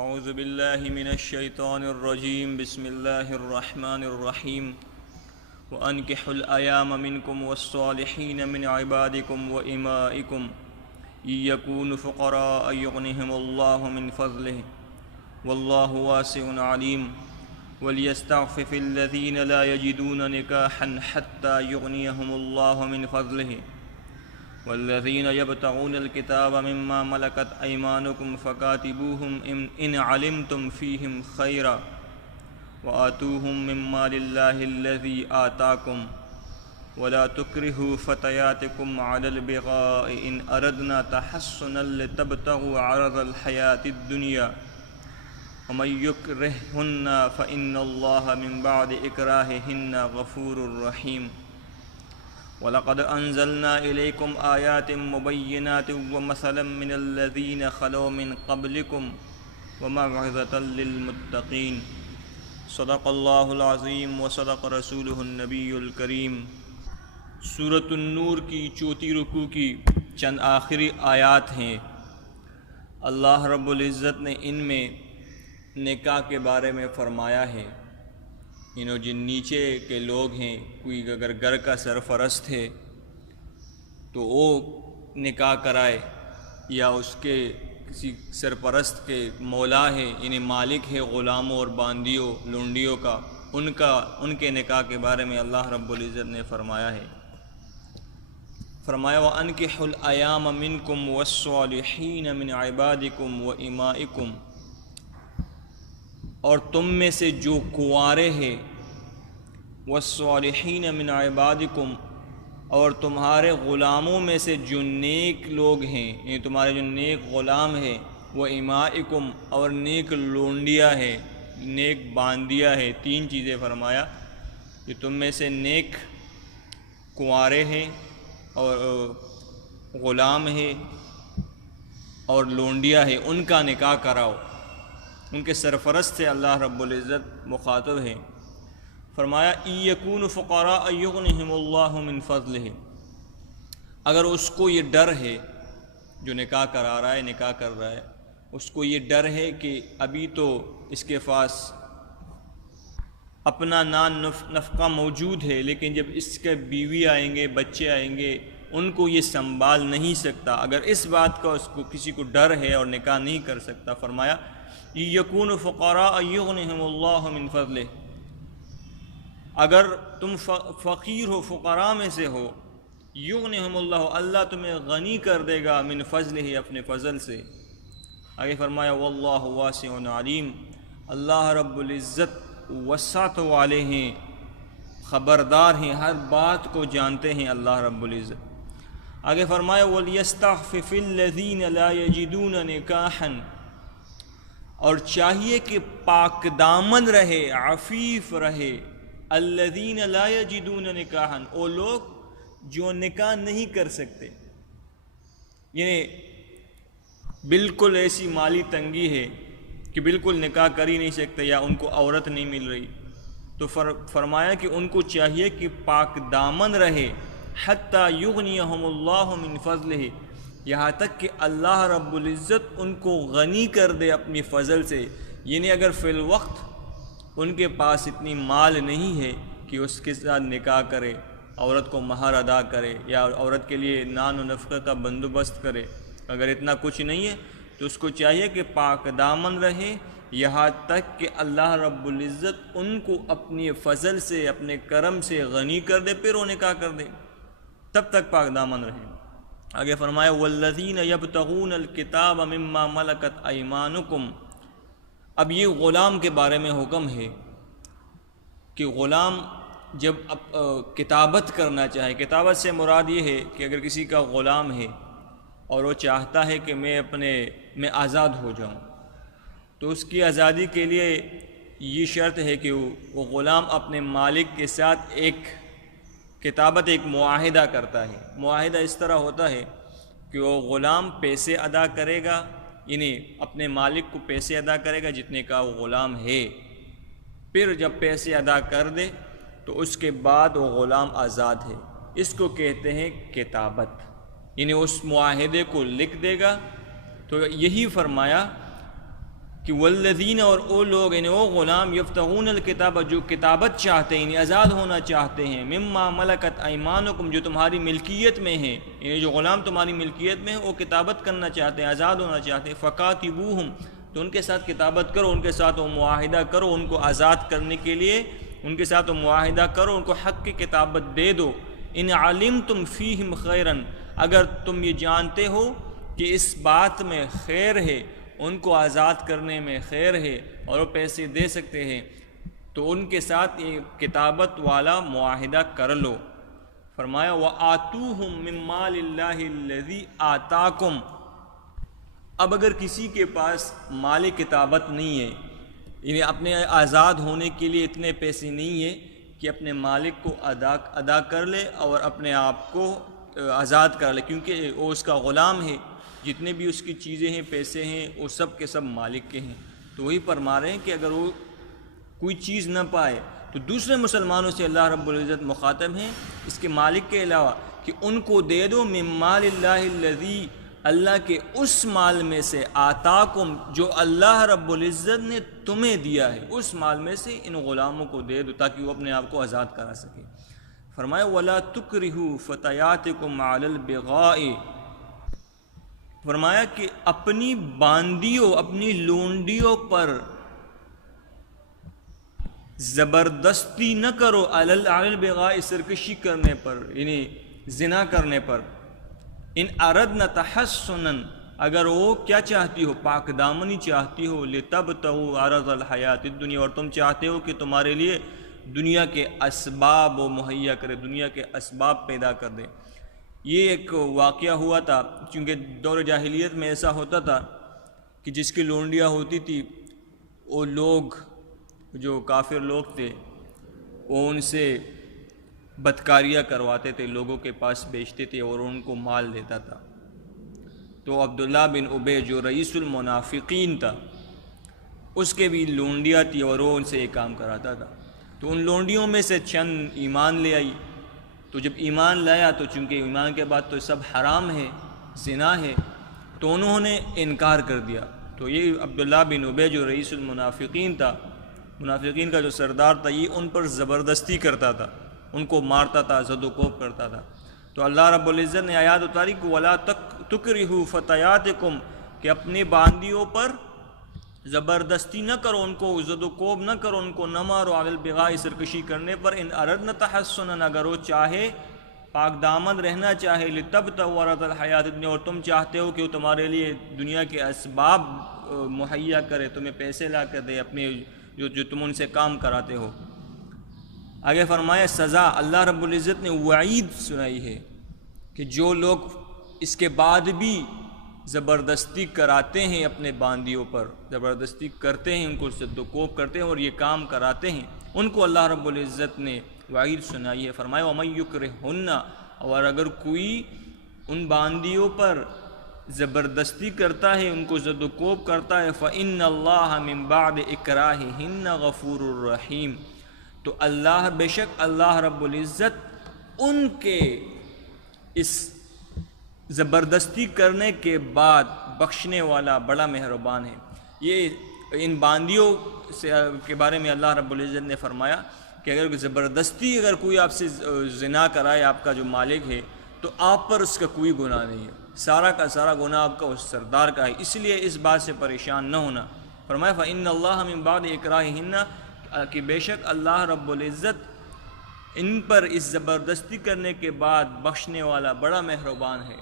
اعوذ باللہ من الشیطان الرجیم بسم اللہ الرحمن الرحیم وانکحوا الایام منکم والصالحین من عبادکم وإمائکم ان یکونوا فقراء یغنہم اللہ من فضلہ واللہ واسع علیم وليستعفف الذین لا یجدون نکاحا حتی یغنیہم اللہ من فضلہ والذین یبتغون الکتاب مما ملکت ایمانکم فکاتبوہم ان علمتم فیہم خیرا وآتوہم من مال اللہ الذی آتاکم ولا تکرہوا فتیاتکم علی البغاء ان اردنا تحصنا لتبتغوا عرض الحیاة الدنیا ومن یکرہہن فإن اللہ من بعد اکراہہن غفور رحیم وَلَقَدْ أَنزَلْنَا إِلَيْكُمْ آيَاتٍ مُبَيِّنَاتٍ وَمَثَلًا مِّنَ الَّذِينَ خَلَوْا مِن قَبْلِكُمْ وَمَوْعِظَةً لِّلْمُتَّقِينَ صدق اللہ العظیم وصدق رسولہ النبی الکریم۔ سورۃ النور کی چوتھی رکوع کی چند آخری آیات ہیں۔ اللہ رب العزت نے ان میں نکاح کے بارے میں فرمایا ہے۔ جن نیچے کے لوگ ہیں، کوئی اگر گھر کا سرپرست ہے تو وہ نکاح کرائے، یا اس کے کسی سرپرست کے مولا ہے، یعنی مالک ہے غلاموں اور باندیوں لونڈیوں کا، ان کے نکاح کے بارے میں اللہ رب العزت نے فرمایا ہے۔ فرمایا وَأَنكِحُوا الْأَيَامَ مِنكُمْ وَالصَّالِحِينَ مِنْ عِبَادِكُمْ وَإِمَائِكُمْ، اور تم میں سے جو کنوارے ہیں، والصالحین من عبادکم، اور تمہارے غلاموں میں سے جو نیک لوگ ہیں، یعنی تمہارے جو نیک غلام ہیں، وإمائکم، اور نیک لونڈیا ہے، نیک باندیا ہے۔ تین چیزیں فرمایا کہ تم میں سے نیک کنوارے ہیں اور غلام ہے اور لونڈیا ہے، ان کا نکاح کراؤ۔ ان کے سرپرست سے اللہ رب العزت مخاطب ہے۔ فرمایا ان یکونوا فقراء یغنہم اللہ من فضلہ، اگر اس کو یہ ڈر ہے، جو نکاح کرا رہا ہے، نکاح کر رہا ہے، اس کو یہ ڈر ہے کہ ابھی تو اس کے پاس اپنا نفقہ موجود ہے، لیکن جب اس کے بیوی آئیں گے، بچے آئیں گے، ان کو یہ سنبھال نہیں سکتا، اگر اس بات کا اس کو کسی کو ڈر ہے اور نکاح نہیں کر سکتا، فرمایا یکونوا فقراء یغنہم اللہ من فضلہ، اگر تم فقیر ہو، فقراء میں سے ہو، یغنہم اللہ، اللہ تمہیں غنی کر دے گا، من فضلہ، اپنے فضل سے۔ آگے فرمایا واللہ واسع علیم، اللہ رب العزت وسعت والے ہیں، خبردار ہیں، ہر بات کو جانتے ہیں اللہ رب العزت۔ آگے فرمایا وَلْيَسْتَعْفِفِ الَّذِينَ لَا يَجِدُونَ نِكَاحًا، اور چاہیے کہ پاک دامن رہے، عفیف رہے، الذین لا یجدون نکاحا، وہ لوگ جو نکاح نہیں کر سکتے، یعنی بالکل ایسی مالی تنگی ہے کہ بالکل نکاح کر ہی نہیں سکتے، یا ان کو عورت نہیں مل رہی، تو فرمایا کہ ان کو چاہیے کہ پاک دامن رہے، حتی یغنیہم اللہ من فضلہ، یہاں تک کہ اللہ رب العزت ان کو غنی کر دے اپنی فضل سے۔ یعنی اگر فی الوقت ان کے پاس اتنی مال نہیں ہے کہ اس کے ساتھ نکاح کرے، عورت کو مہر ادا کرے، یا عورت کے لیے نان و نفقہ کا بندوبست کرے، اگر اتنا کچھ نہیں ہے تو اس کو چاہیے کہ پاک دامن رہے، یہاں تک کہ اللہ رب العزت ان کو اپنی فضل سے، اپنے کرم سے غنی کر دے، پھر وہ نکاح کر دے، تب تک پاک دامن رہے۔ آگے فرمایا والذین یبتغون الکتاب مما ملکت ایمانکم، اب یہ غلام کے بارے میں حکم ہے کہ غلام جب کتابت کرنا چاہے، کتابت سے مراد یہ ہے کہ اگر کسی کا غلام ہے اور وہ چاہتا ہے کہ میں آزاد ہو جاؤں، تو اس کی آزادی کے لیے یہ شرط ہے کہ وہ غلام اپنے مالک کے ساتھ ایک کتابت، ایک معاہدہ کرتا ہے۔ معاہدہ اس طرح ہوتا ہے کہ وہ غلام پیسے ادا کرے گا، یعنی اپنے مالک کو پیسے ادا کرے گا جتنے کا وہ غلام ہے، پھر جب پیسے ادا کر دے تو اس کے بعد وہ غلام آزاد ہے۔ اس کو کہتے ہیں کتابت، یعنی اس معاہدے کو لکھ دے گا۔ تو یہی فرمایا کہ والذین، اور وہ لوگ یعنی وہ غلام یفتغون الکتاب جو کتابت چاہتے ہیں یعنی آزاد ہونا چاہتے ہیں، مما ملکت ایمانکم جو تمہاری ملکیت میں ہیں، یعنی جو غلام تمہاری ملکیت میں ہیں وہ کتابت کرنا چاہتے ہیں، آزاد ہونا چاہتے ہیں، فکاتبوہم تو ان کے ساتھ کتابت کرو، ان کے ساتھ وہ معاہدہ کرو، ان کو آزاد کرنے کے لیے ان کے ساتھ وہ معاہدہ کرو، ان کو حق کی کتابت دے دو، ان علمتم فیہم خیرا اگر تم یہ جانتے ہو کہ اس بات میں خیر ہے، ان کو آزاد کرنے میں خیر ہے اور وہ پیسے دے سکتے ہیں، تو ان کے ساتھ یہ کتابت والا معاہدہ کر لو۔ فرمایا وَآتُوهُم مِّن مَّالِ اللَّهِ الَّذِي آتَاكُمْ، اب اگر کسی کے پاس مال کتابت نہیں ہے، یعنی اپنے آزاد ہونے کے لیے اتنے پیسے نہیں ہیں کہ اپنے مالک کو ادا کر لے اور اپنے آپ کو آزاد کر لے، کیونکہ وہ اس کا غلام ہے، جتنے بھی اس کی چیزیں ہیں، پیسے ہیں، وہ سب کے سب مالک کے ہیں، تو وہی فرما رہے ہیں کہ اگر وہ کوئی چیز نہ پائے تو دوسرے مسلمانوں سے اللہ رب العزت مخاطب ہیں اس کے مالک کے علاوہ کہ ان کو دے دو من مال اللہ الذی، اللہ کے اس مال میں سے آتاکم جو اللہ رب العزت نے تمہیں دیا ہے، اس مال میں سے ان غلاموں کو دے دو تاکہ وہ اپنے آپ کو آزاد کرا سکے۔ فرمایا وَلَا تُكْرِهُ فَتَيَاتِكُمْ عَلَى الْبِغَاءِ، فرمایا کہ اپنی باندیوں، اپنی لونڈیوں پر زبردستی نہ کرو، علی البغاء سرکشی کرنے پر، یعنی زنا کرنے پر، ان اردنا تحسنا اگر وہ کیا چاہتی ہو، پاک دامنی چاہتی ہو، لتبتغوا عرض الحیات الدنیا، اور تم چاہتے ہو کہ تمہارے لیے دنیا کے اسباب وہ مہیا کرے، دنیا کے اسباب پیدا کر دے۔ یہ ایک واقعہ ہوا تھا، چونکہ دور جاہلیت میں ایسا ہوتا تھا کہ جس کی لونڈیاں ہوتی تھی وہ لوگ جو کافر لوگ تھے وہ ان سے بدکاریاں کرواتے تھے، لوگوں کے پاس بیچتے تھے اور ان کو مال دیتا تھا۔ تو عبداللہ بن ابی جو رئیس المنافقین تھا اس کے بھی لونڈیاں تھی اور وہ ان سے یہ کام کراتا تھا، تو ان لونڈیوں میں سے چند ایمان لے آئی، تو جب ایمان لایا تو چونکہ ایمان کے بعد تو سب حرام ہے، زنا ہے، تو انہوں نے انکار کر دیا۔ تو یہ عبداللہ بن ابی جو رئیس المنافقین تھا، منافقین کا جو سردار تھا، یہ ان پر زبردستی کرتا تھا، ان کو مارتا تھا، زد و کوب کرتا تھا۔ تو اللہ رب العزت نے آیات اتاری کہ وَلَا تُكْرِهُ فَتَيَاتِكُمْ کہ اپنے باندیوں پر زبردستی نہ کرو، ان کو زد و کوب نہ کرو، ان کو نہ مارو، علی البغاء سرکشی کرنے پر، ان اردنا تحسنا اگر وہ چاہے پاک دامن رہنا چاہے، لتبتغوا عرض الحیات الدنیا اور تم چاہتے ہو کہ وہ تمہارے لیے دنیا کے اسباب مہیا کرے، تمہیں پیسے لا کر دے اپنے جو تم ان سے کام کراتے ہو۔ آگے فرمایا سزا اللہ رب العزت نے وعید سنائی ہے کہ جو لوگ اس کے بعد بھی زبردستی کراتے ہیں اپنے باندیوں پر، زبردستی کرتے ہیں، ان کو زد و کوب کرتے ہیں اور یہ کام کراتے ہیں، ان کو اللہ رب العزت نے وعید سنائی ہے۔ فرمایا وَمَن يُكْرِهُنَّ اور اگر کوئی ان باندیوں پر زبردستی کرتا ہے، ان کو زد و کوب کرتا ہے، فَإِنَّ اللَّهَ مِن بَعْدِ إِكْرَاهِهِنَّ غَفُورٌ رَحِيمٌ تو اللہ بے شک اللہ رب العزت ان کے اس زبردستی کرنے کے بعد بخشنے والا بڑا مہربان ہے۔ یہ ان باندیوں کے بارے میں اللہ رب العزت نے فرمایا کہ اگر زبردستی اگر کوئی آپ سے زنا کرائے، آپ کا جو مالک ہے، تو آپ پر اس کا کوئی گناہ نہیں ہے، سارا کا سارا گناہ آپ کا اس سردار کا ہے، اس لیے اس بات سے پریشان نہ ہونا۔ فرمایا فَإِنَّ اللَّهَ مِن بَعْدِ إِكْرَاهِهِنَّ کہ بے شک اللہ رب العزت ان پر اس زبردستی کرنے کے بعد بخشنے والا بڑا مہربان ہے۔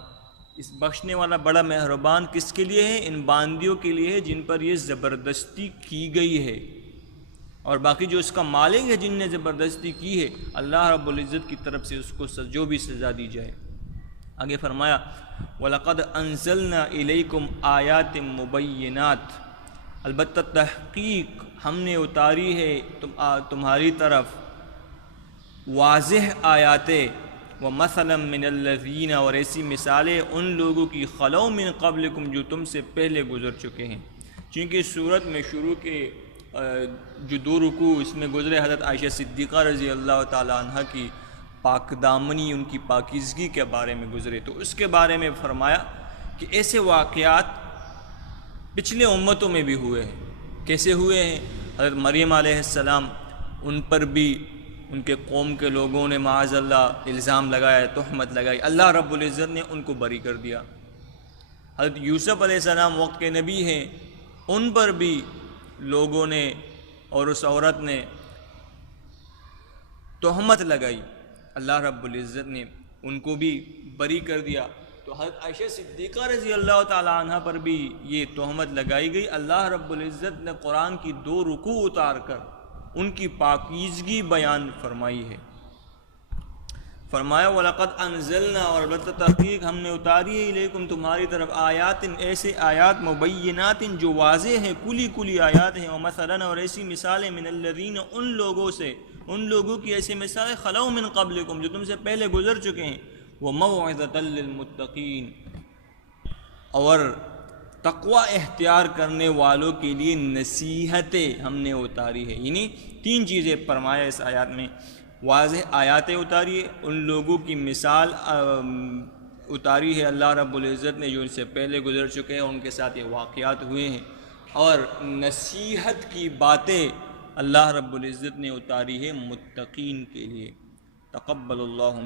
اس بخشنے والا بڑا مہربان کس کے لیے ہے؟ ان باندیوں کے لیے ہے جن پر یہ زبردستی کی گئی ہے، اور باقی جو اس کا مالک ہے جن نے زبردستی کی ہے، اللہ رب العزت کی طرف سے اس کو جو بھی سزا دی جائے۔ آگے فرمایا وَلَقَدْ أَنزَلْنَا إِلَيْكُمْ آيَاتٍ مُبَيِّنَاتٍ البتہ تحقیق ہم نے اتاری ہے تمہاری طرف واضح آیاتیں، وَمَثَلًا مِّنَ الَّذِينَ اور ایسی مثالیں ان لوگوں کی خَلَوْا مِن قَبْلِكُمْ جو تم سے پہلے گزر چکے ہیں۔ چونکہ اس صورت میں شروع کے جو دو رکوع اس میں گزرے حضرت عائشہ صدیقہ رضی اللہ تعالیٰ عنہ کی پاک دامنی، ان کی پاکیزگی کے بارے میں گزرے، تو اس کے بارے میں فرمایا کہ ایسے واقعات پچھلے امتوں میں بھی ہوئے ہیں، کیسے ہوئے ہیں؟ حضرت مریم علیہ السلام، ان پر بھی ان کے قوم کے لوگوں نے معاذ اللہ الزام لگایا، تہمت لگائی، اللہ رب العزت نے ان کو بری کر دیا۔ حضرت یوسف علیہ السلام وقت کے نبی ہیں، ان پر بھی لوگوں نے اور اس عورت نے تہمت لگائی، اللہ رب العزت نے ان کو بھی بری کر دیا۔ تو حضرت عائشہ صدیقہ رضی اللہ تعالیٰ عنہ پر بھی یہ تہمت لگائی گئی۔ اللہ رب العزت نے قرآن کی 2 رکوع اتار کر ان کی پاکیزگی بیان فرمائی ہے۔ فرمایا وَلَقَدْ أَنزَلْنَا، اور البتہ تحقیق ہم نے اتاری ہے، الیکم تمہاری طرف، آیات، ایسے آیات، مبینات جو واضح ہیں، کلی کلی آیات ہیں، ومثلاً، اور ایسی مثالیں، من الذین، ان لوگوں سے، ان لوگوں کی ایسی مثالیں، خلو من قبلکم، جو تم سے پہلے گزر چکے ہیں، وموعظۃ للمتقین، اور تقوی اختیار کرنے والوں کے لیے نصیحتیں ہم نے اتاری ہے۔ یعنی 3 چیزیں فرمایا اس آیات میں، واضح آیاتیں اتاری ہے، ان لوگوں کی مثال اتاری ہے اللہ رب العزت نے جو ان سے پہلے گزر چکے ہیں، ان کے ساتھ یہ واقعات ہوئے ہیں، اور نصیحت کی باتیں اللہ رب العزت نے اتاری ہے متقین کے لیے۔ تقبل اللہ